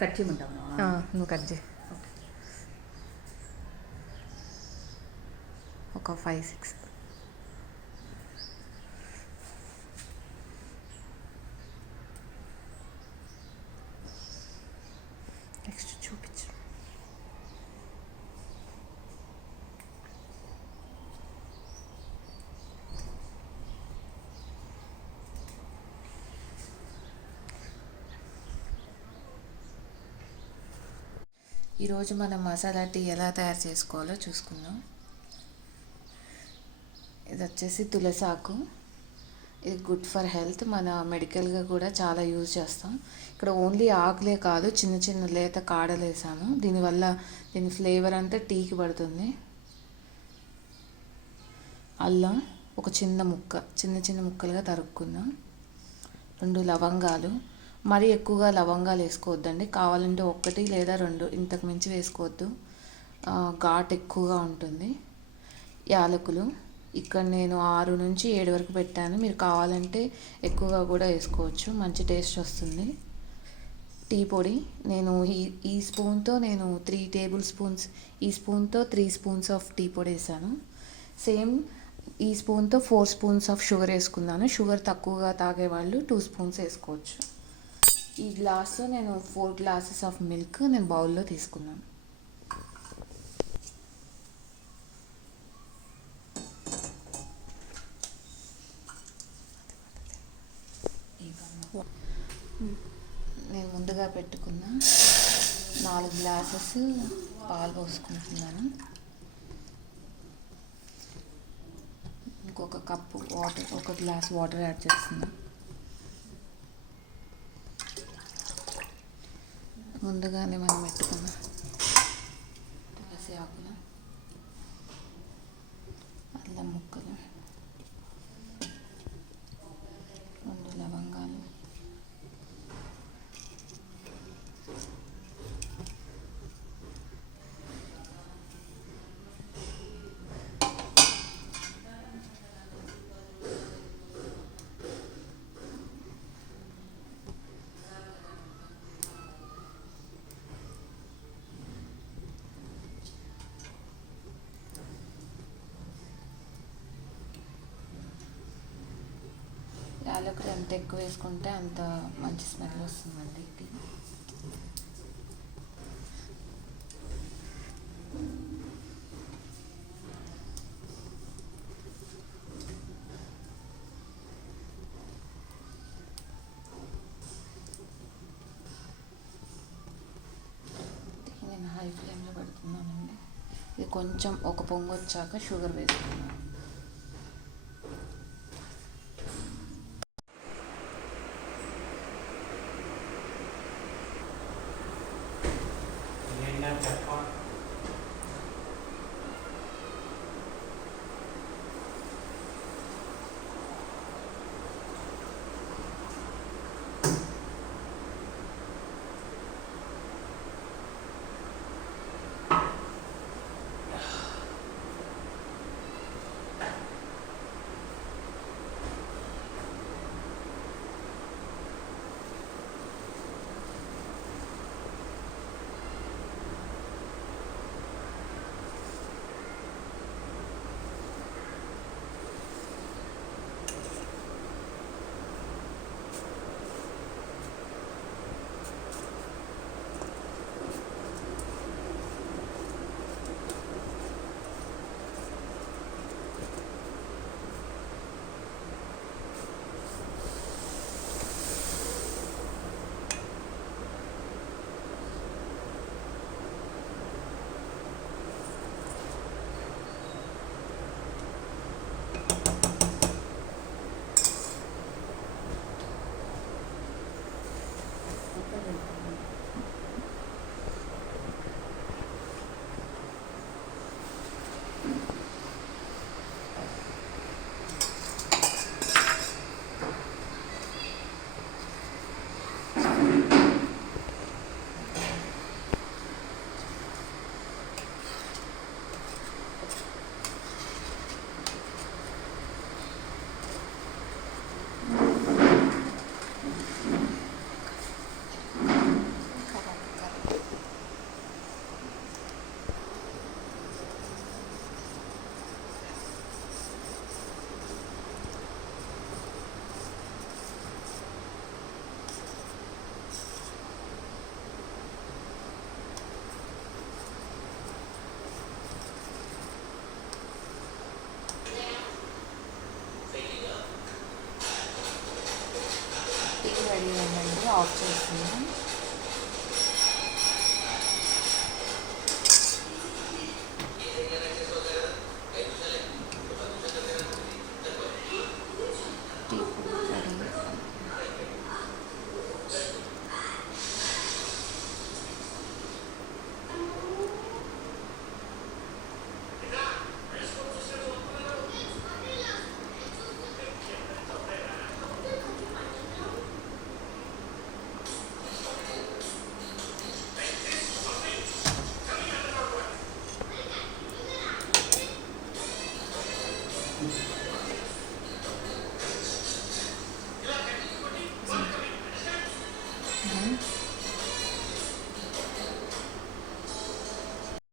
Cut చేయమంటావు? నువ్వు cut చేయి. ఒక 5-6. నెక్స్ట్ చూపించు. ఈరోజు మనం మసాలా టీ ఎలా తయారు చేసుకోవాలో చూసుకుందాం. ఇది వచ్చేసి తులసాకు. ఇది గుడ్ ఫర్ హెల్త్. మన మెడికల్గా కూడా చాలా యూజ్ చేస్తాం. ఇక్కడ ఓన్లీ ఆకులే కాదు, చిన్న చిన్న లేత కాడలు వేసాను. దీనివల్ల దీని ఫ్లేవర్ అంతా టీకి పడుతుంది. అల్లం ఒక చిన్న ముక్క, చిన్న చిన్న ముక్కలుగా తరుక్కుందాం. 2 లవంగాలు. మరీ ఎక్కువగా లవంగాలు వేసుకోవద్దండి, కావాలంటే 1 లేదా 2, ఇంతకు మించి వేసుకోవద్దు, ఘాట్ ఎక్కువగా ఉంటుంది. యాలకులు ఇక్కడ నేను 6 నుంచి 7 వరకు పెట్టాను, మీరు కావాలంటే ఎక్కువగా కూడా వేసుకోవచ్చు, మంచి టేస్ట్ వస్తుంది. టీ పొడి నేను ఈ స్పూన్తో నేను 3 టేబుల్ స్పూన్స్, ఈ స్పూన్తో 3 స్పూన్స్ ఆఫ్ టీ పొడి వేసాను. సేమ్ ఈ స్పూన్తో 4 స్పూన్స్ ఆఫ్ షుగర్ వేసుకున్నాను. షుగర్ తక్కువగా తాగేవాళ్ళు 2 స్పూన్స్ వేసుకోవచ్చు. ఈ గ్లాస్లో నేను 4 గ్లాసెస్ ఆఫ్ మిల్క్ నేను బౌల్లో తీసుకున్నాను. నేను ముందుగా పెట్టుకున్న 4 గ్లాసెస్ పాలు పోసుకుంటున్నాను. ఇంకొక cup water, 1 glass water add చేస్తున్నాను. ముందుగానే మనం పెట్టుకున్న తులసి ఆకులు, అల్లం ముక్కలు, 2 లవంగాలు, యాలకులు ఎంత ఎక్కువ వేసుకుంటే అంత మంచి స్మెల్ వస్తుందండి. ఇది నేను హై ఫ్లేమ్లో పెడుతున్నానండి. ఇది కొంచెం ఒక పొంగు వచ్చాక షుగర్ వేసుకున్నాను. రెడీ అయిందండి, ఆఫ్ చేస్తున్నాం. టీ పొడి రెడీ.